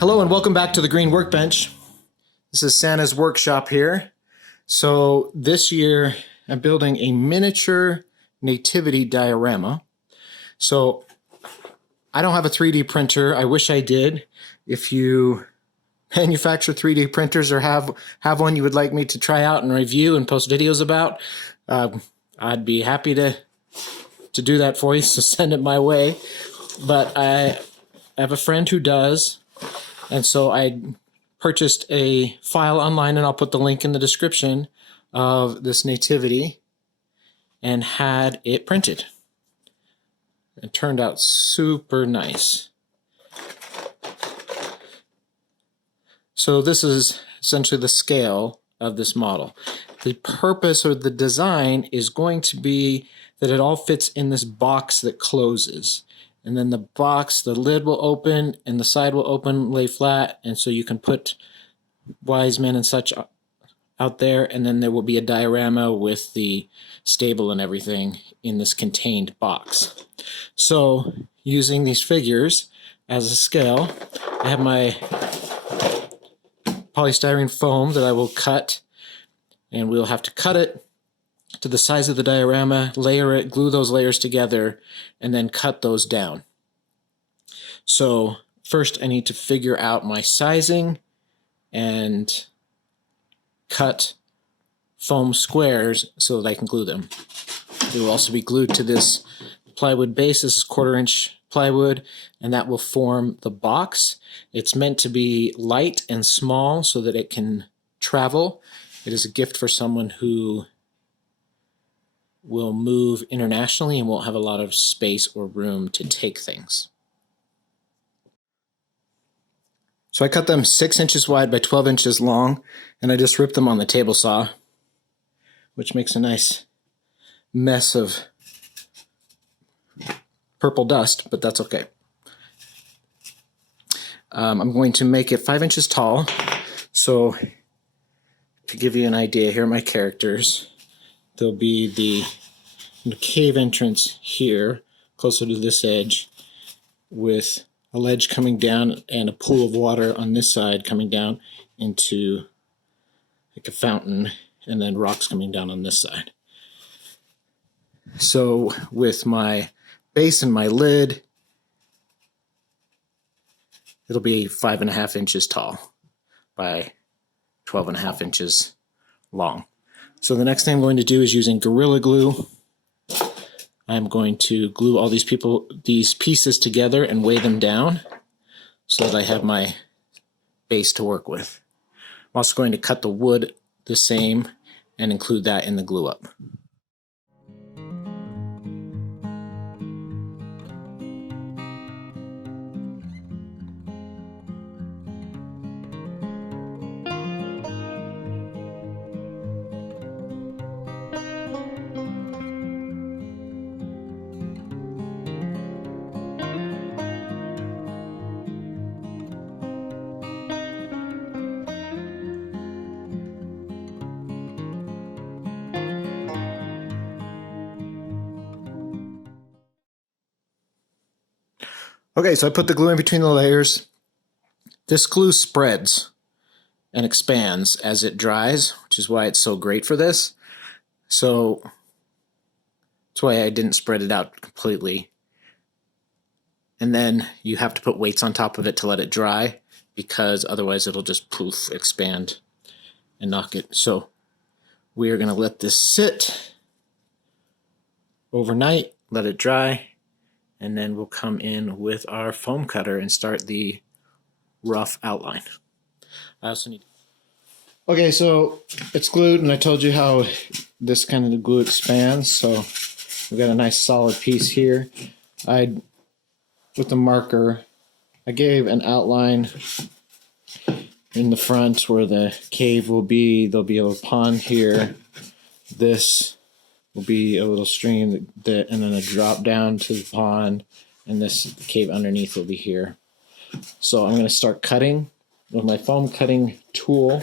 Hello and welcome back to the Green Workbench. This is Santa's workshop here. So this year I'm building a miniature nativity diorama. So I don't have a 3D printer. I wish I did. If you manufacture 3D printers or have one you would like me to try out and review and post videos about, I'd be happy to do that for you, so send it my way. But I have a friend who does. And so I purchased a file online, and I'll put the link in the description of this nativity, and had it printed. It turned out super nice. So this is essentially the scale of this model. The purpose or the design is going to be that it all fits in this box that closes. And then the box, the lid will open and the side will open, lay flat, and so you can put wise men and such out there, and then there will be a diorama with the stable and everything in this contained box. So using these figures as a scale, I have my polystyrene foam that I will cut, and we'll have to cut it to the size of the diorama, layer it, glue those layers together, and then cut those down. So first I need to figure out my sizing and cut foam squares so that I can glue them. They will also be glued to this plywood base. This is 1/4 inch plywood, and that will form the box. It's meant to be light and small so that it can travel. It is a gift for someone who will move internationally and won't have a lot of space or room to take things. So I cut them 6 inches wide by 12 inches long, and I just ripped them on the table saw, which makes a nice mess of purple dust, but that's okay. I'm going to make it 5 inches tall. So to give you an idea, here are my characters. There'll be the cave entrance here, closer to this edge, with a ledge coming down and a pool of water on this side coming down into like a fountain, and then rocks coming down on this side. So with my base and my lid, it'll be 5.5 inches tall by 12.5 inches long. So the next thing I'm going to do is using Gorilla Glue. I'm going to glue all these pieces together and weigh them down so that I have my base to work with. I'm also going to cut the wood the same and include that in the glue up. Okay, so I put the glue in between the layers. This glue spreads and expands as it dries, which is why it's so great for this. So that's why I didn't spread it out completely. And then you have to put weights on top of it to let it dry, because otherwise it'll just poof, expand and knock it. So we are going to let this sit overnight, let it dry, and then we'll come in with our foam cutter and start the rough outline. I also need... Okay, so it's glued, and I told you how this kind of glue expands, so we've got a nice solid piece here. With the marker, I gave an outline in the front where the cave will be. There'll be a little pond here. This will be a little stream and then a drop down to the pond, and this cave underneath will be here. So I'm going to start cutting with my foam cutting tool,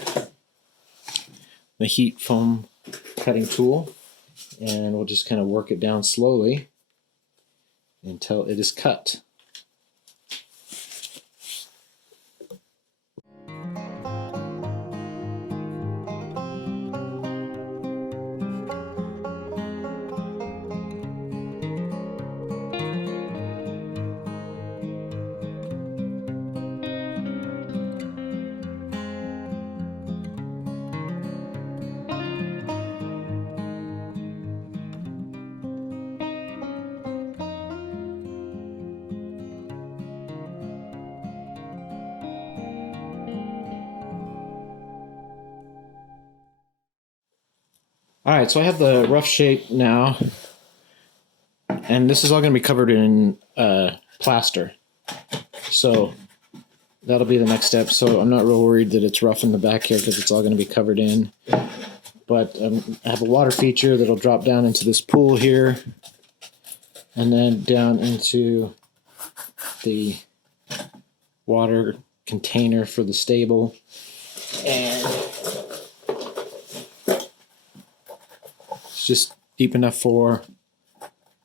the heat foam cutting tool, and we'll just kind of work it down slowly until it is cut. All right, so I have the rough shape now, and this is all going to be covered in plaster. So that'll be the next step. So I'm not real worried that it's rough in the back here because it's all going to be covered in. But I have a water feature that'll drop down into this pool here, and then down into the water container for the stable. And it's just deep enough for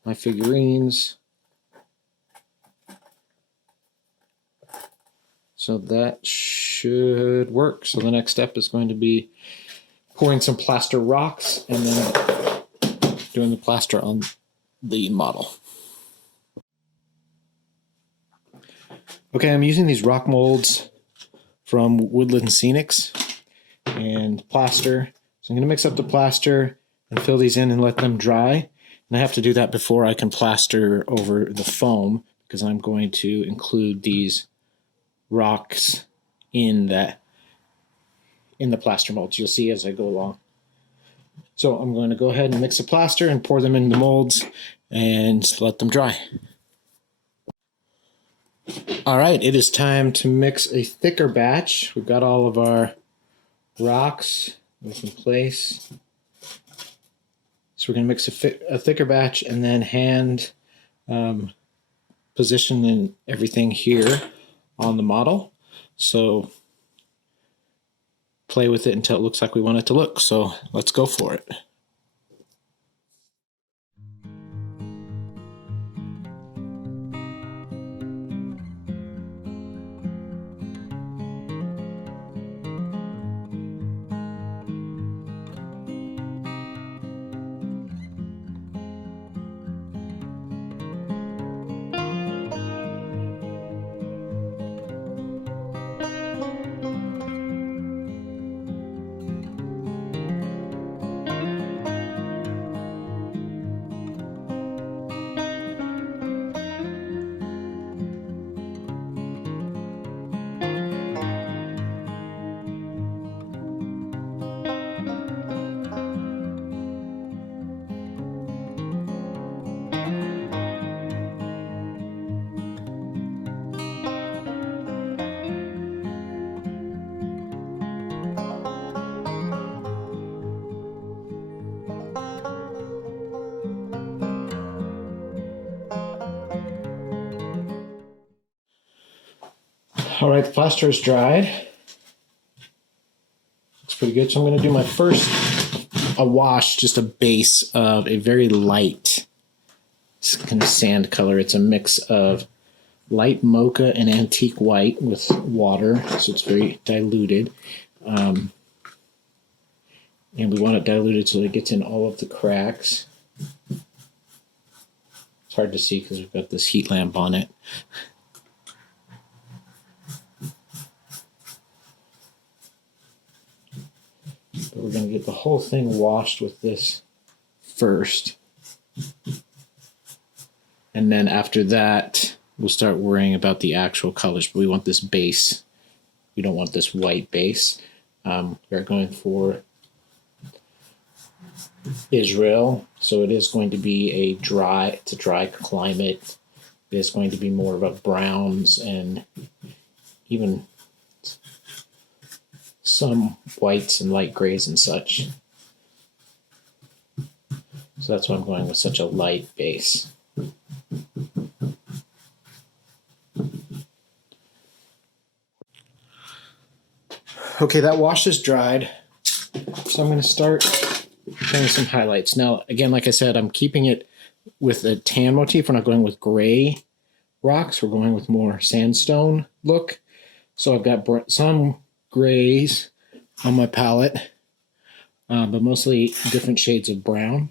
my figurines. So that should work. So the next step is going to be pouring some plaster rocks and then doing the plaster on the model. Okay, I'm using these rock molds from Woodland Scenics and plaster. So I'm going to mix up the plaster and fill these in and let them dry. And I have to do that before I can plaster over the foam because I'm going to include these rocks in the plaster molds. You'll see as I go along. So I'm going to go ahead and mix the plaster and pour them in the molds and let them dry. All right, it is time to mix a thicker batch. We've got all of our rocks in place. So we're going to mix a thicker batch and then hand position everything here on the model. So play with it until it looks like we want it to look. So let's go for it. All right, the plaster is dried. Looks pretty good. So I'm going to do my first a wash, just a base of a very light kind of sand color. It's a mix of light mocha and antique white with water, so it's very diluted. And we want it diluted so that it gets in all of the cracks. It's hard to see because we've got this heat lamp on it. But we're going to get the whole thing washed with this first. And then after that, we'll start worrying about the actual colors. But we want this base. We don't want this white base. We're going for Israel. So it is going to be it's a dry climate. It is going to be more of a browns and even some whites and light grays and such. So that's why I'm going with such a light base. Okay, that wash is dried. So I'm going to start doing some highlights. Now, again, like I said, I'm keeping it with a tan motif. We're not going with gray rocks. We're going with more sandstone look. So I've got some grays on my palette, but mostly different shades of brown.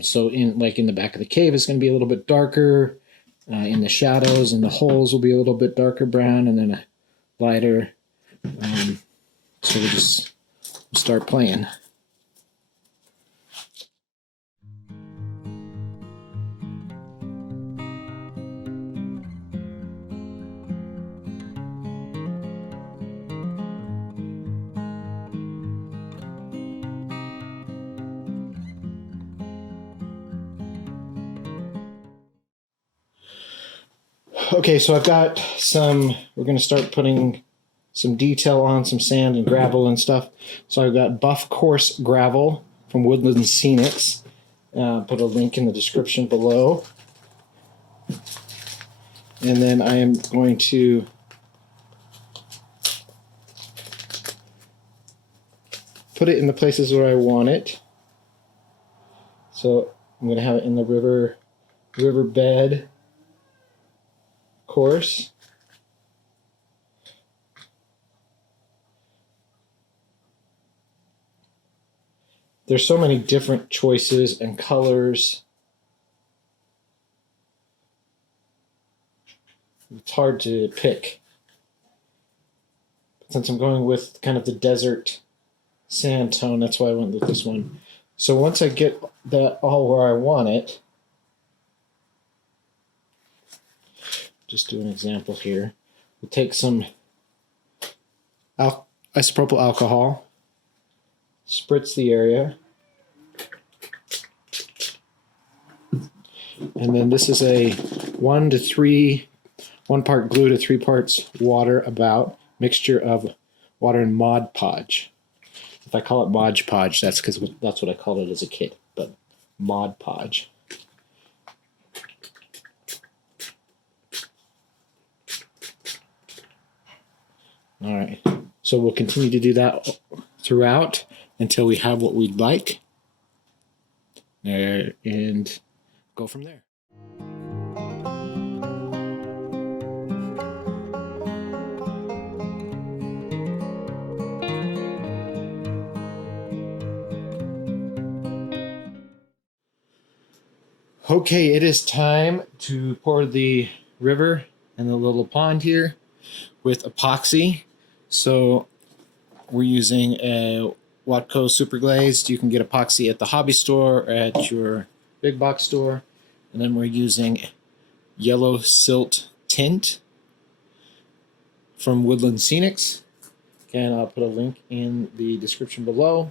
So in the back of the cave, it's going to be a little bit darker. In the shadows and the holes will be a little bit darker brown, and then a lighter. So we'll start playing. Okay, so I've got some, we're going to start putting some detail on some sand and gravel and stuff. So I've got buff coarse gravel from Woodland Scenics. Put a link in the description below. And then I am going to put it in the places where I want it. So I'm going to have it in the riverbed course. There's so many different choices and colors. It's hard to pick. Since I'm going with kind of the desert sand tone, that's why I went with this one. So once I get that all where I want it, just do an example here. We'll take some isopropyl alcohol, spritz the area, and then this is a 1 part glue to 3 parts water about mixture of water and Mod Podge. If I call it Mod Podge, that's because that's what I called it as a kid, but Mod Podge. All right, so we'll continue to do that throughout until we have what we'd like, and go from there. Okay, it is time to pour the river and the little pond here with epoxy. So we're using a Watco Super Glazed. You can get epoxy at the hobby store or at your big box store. And then we're using yellow silt tint from Woodland Scenics. Again, I'll put a link in the description below.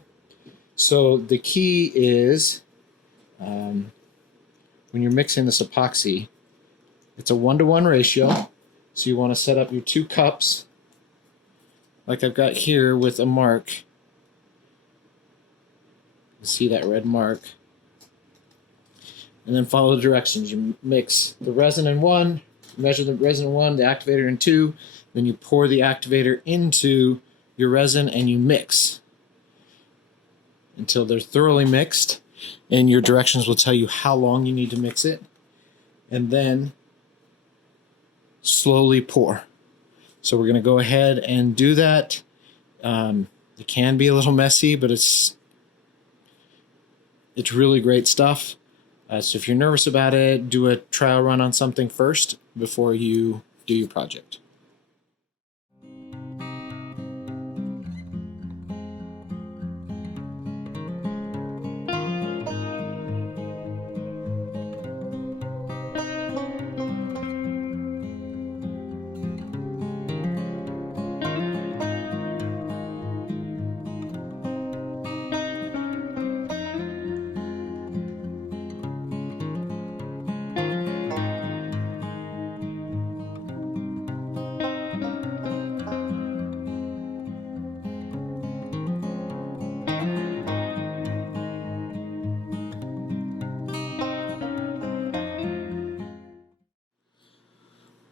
So the key is when you're mixing this epoxy, it's a 1-to-1 ratio. So you want to set up your 2 cups like I've got here with a mark. You see that red mark. And then follow the directions. You mix the resin in 1, measure the resin in 1, the activator in 2, then you pour the activator into your resin and you mix until they're thoroughly mixed, and your directions will tell you how long you need to mix it, and then slowly pour. So we're going to go ahead and do that. It can be a little messy, but it's really great stuff. So if you're nervous about it, do a trial run on something first before you do your project.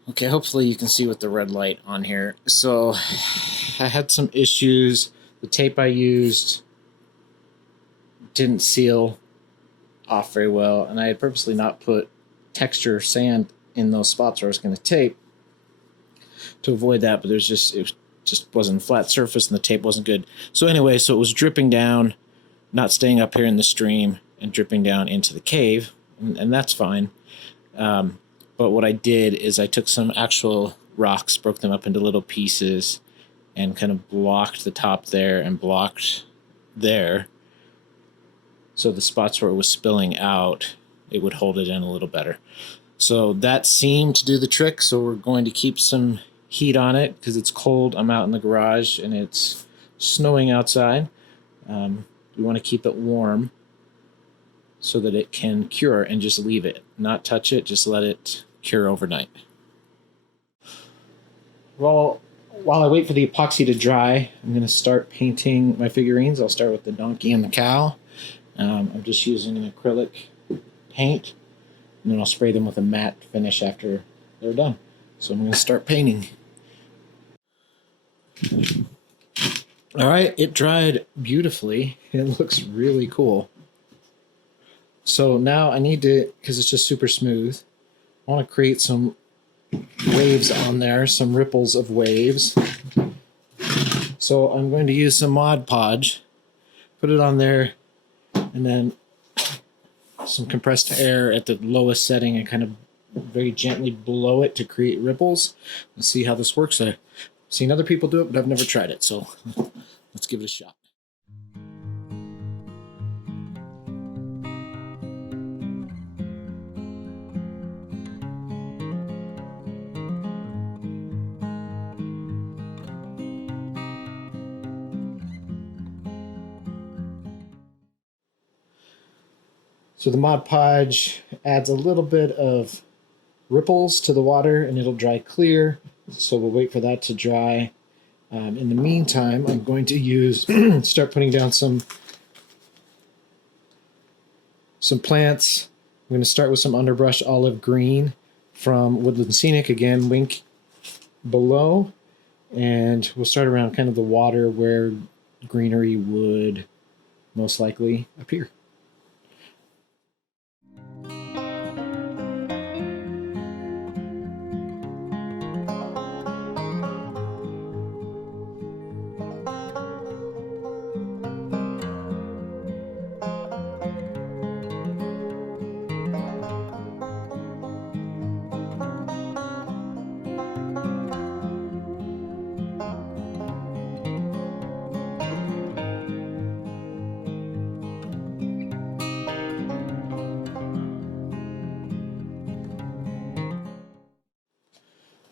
Okay, hopefully you can see with the red light on here. So I had some issues. The tape I used didn't seal off very well, and I had purposely not put texture sand in those spots where I was going to tape to avoid that, but it just wasn't a flat surface and the tape wasn't good. So anyway, so it was dripping down, not staying up here in the stream, and dripping down into the cave, and that's fine. But what I did is I took some actual rocks, broke them up into little pieces, and kind of blocked the top there and blocked there. So the spots where it was spilling out, it would hold it in a little better. So that seemed to do the trick. So we're going to keep some heat on it because it's cold. I'm out in the garage and it's snowing outside. We want to keep it warm so that it can cure, and just leave it. Not touch it, just let it cure overnight. Well, while I wait for the epoxy to dry, I'm going to start painting my figurines. I'll start with the donkey and the cow. I'm just using an acrylic paint, and then I'll spray them with a matte finish after they're done. So I'm going to start painting. All right, it dried beautifully. It looks really cool. So now I need to, because it's just super smooth, I want to create some waves on there, some ripples of waves. So I'm going to use some Mod Podge, put it on there, and then some compressed air at the lowest setting and kind of very gently blow it to create ripples. Let's see how this works. I've seen other people do it, but I've never tried it, so let's give it a shot. So the Mod Podge adds a little bit of ripples to the water and it'll dry clear. So we'll wait for that to dry. In the meantime, I'm going to use, start putting down some plants. I'm going to start with some underbrush olive green from Woodland Scenic. Again, link below. And we'll start around kind of the water where greenery would most likely appear.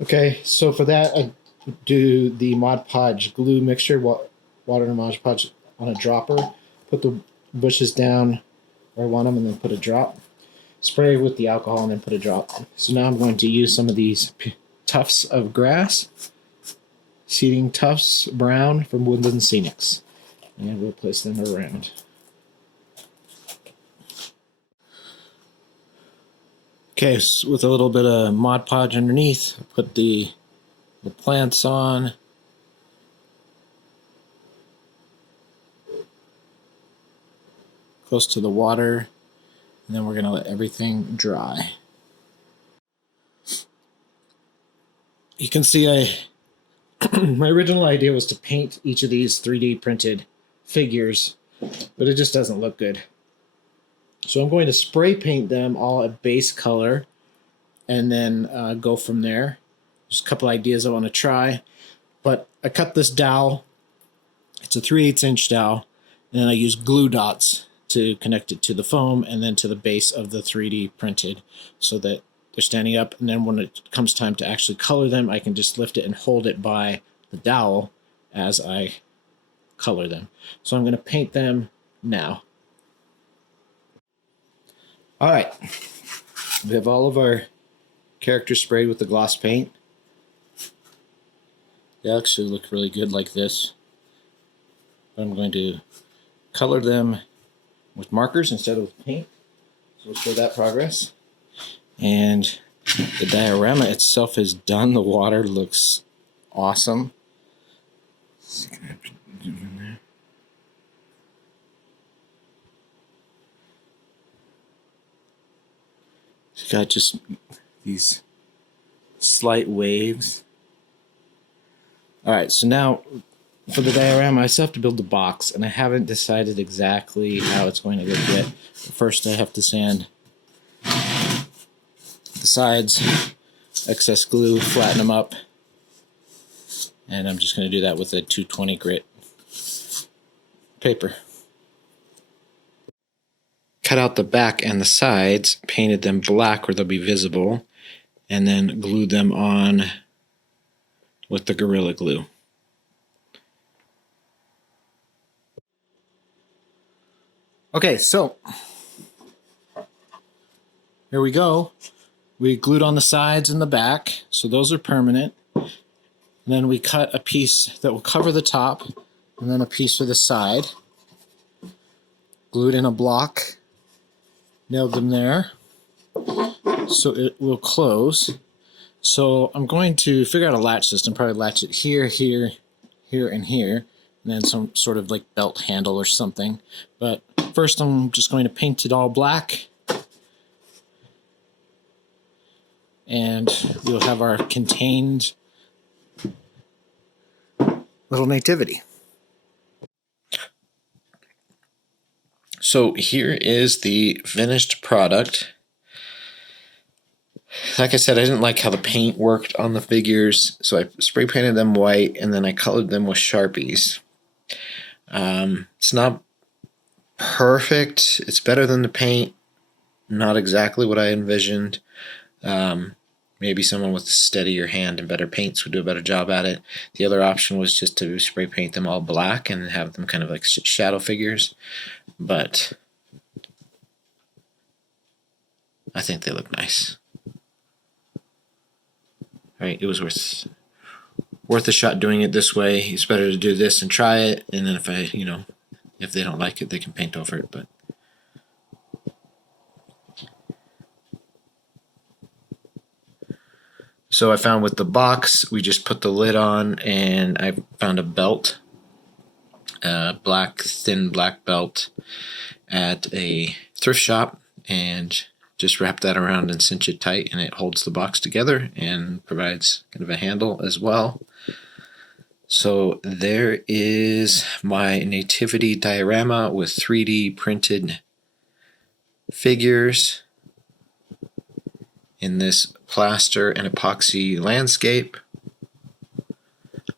Okay, so for that, I do the Mod Podge glue mixture, water and Mod Podge on a dropper. Put the bushes down where I want them, and then put a drop. Spray with the alcohol, and then put a drop. So now I'm going to use some of these tufts of grass, seeding tufts brown from Woodland Scenics, and we'll place them around. Okay, so with a little bit of Mod Podge underneath, put the plants on. Close to the water, and then we're going to let everything dry. You can see my original idea was to paint each of these 3D printed figures, but it just doesn't look good. So I'm going to spray paint them all a base color and then go from there. Just a couple ideas I want to try. But I cut this dowel. It's a 3/8 inch dowel, and then I use glue dots to connect it to the foam and then to the base of the 3D printed so that they're standing up. And then when it comes time to actually color them, I can just lift it and hold it by the dowel as I color them. So I'm going to paint them now. All right, we have all of our characters sprayed with the gloss paint. They actually look really good like this. I'm going to color them with markers instead of paint. So we'll show that progress. And the diorama itself is done. The water looks awesome. It's got just these slight waves. All right, so now for the diorama, I still have to build the box, and I haven't decided exactly how it's going to look yet. First, I have to sand the sides, excess glue, flatten them up, and I'm just going to do that with a 220 grit paper. Cut out the back and the sides, painted them black where they'll be visible, and then glued them on with the Gorilla Glue. Okay, so here we go. We glued on the sides and the back, so those are permanent. And And then we cut a piece that will cover the top, and then a piece for the side. Glued in a block, nailed them there, so it will close. So I'm going to figure out a latch system, probably latch it here, here, here, and here, and then some sort of like belt handle or something. But first I'm just going to paint it all black, and we'll have our contained little nativity. So here is the finished product. Like I said, I didn't like how the paint worked on the figures, so I spray painted them white and then I colored them with Sharpies. It's not perfect. It's better than the paint. Not exactly what I envisioned. Maybe someone with a steadier hand and better paints would do a better job at it. The other option was just to spray paint them all black and have them kind of like shadow figures. But I think they look nice. Right, it was worth a shot doing it this way. It's better to do this and try it, and then if they don't like it, they can paint over it. But so I found with the box, we just put the lid on, and I found a belt, thin black belt at a thrift shop, and just wrap that around and cinch it tight, and it holds the box together and provides kind of a handle as well. So there is my Nativity diorama with 3D printed figures in this plaster and epoxy landscape.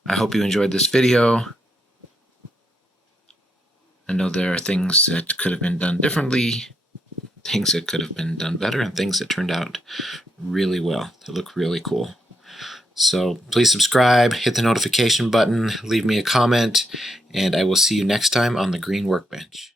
I hope you enjoyed this video. I know there are things that could have been done differently, things that could have been done better, and things that turned out really well. They look really cool. So please subscribe, hit the notification button, leave me a comment, and I will see you next time on the Green Workbench.